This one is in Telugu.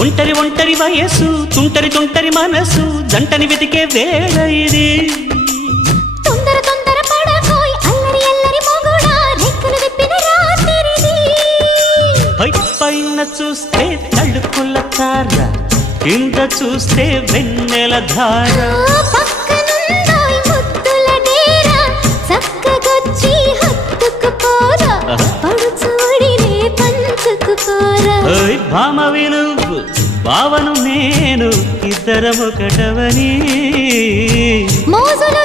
ఒంటరి ఒంటరి వయస్సు తుంటరి తుంటరి మనసు జంటని వెతికే వేళ ఇది తొందర తొందర పడకోయ్ అల్లరి అల్లరి మొగుడా రెక్కలు విప్పిన రాత్రిది పైన చూస్తే తళుకుల తార కింద చూస్తే వెన్నెల ధార పక్కనుందోయ్ ముద్దుల డేరా చక్కగొచ్చి హత్తుకుపోరా పడుచూడినే పంచుకుపోరా ఓయ్ భామ వినువ్వు భావను నేను ఇద్దరమొకటవని మోజులు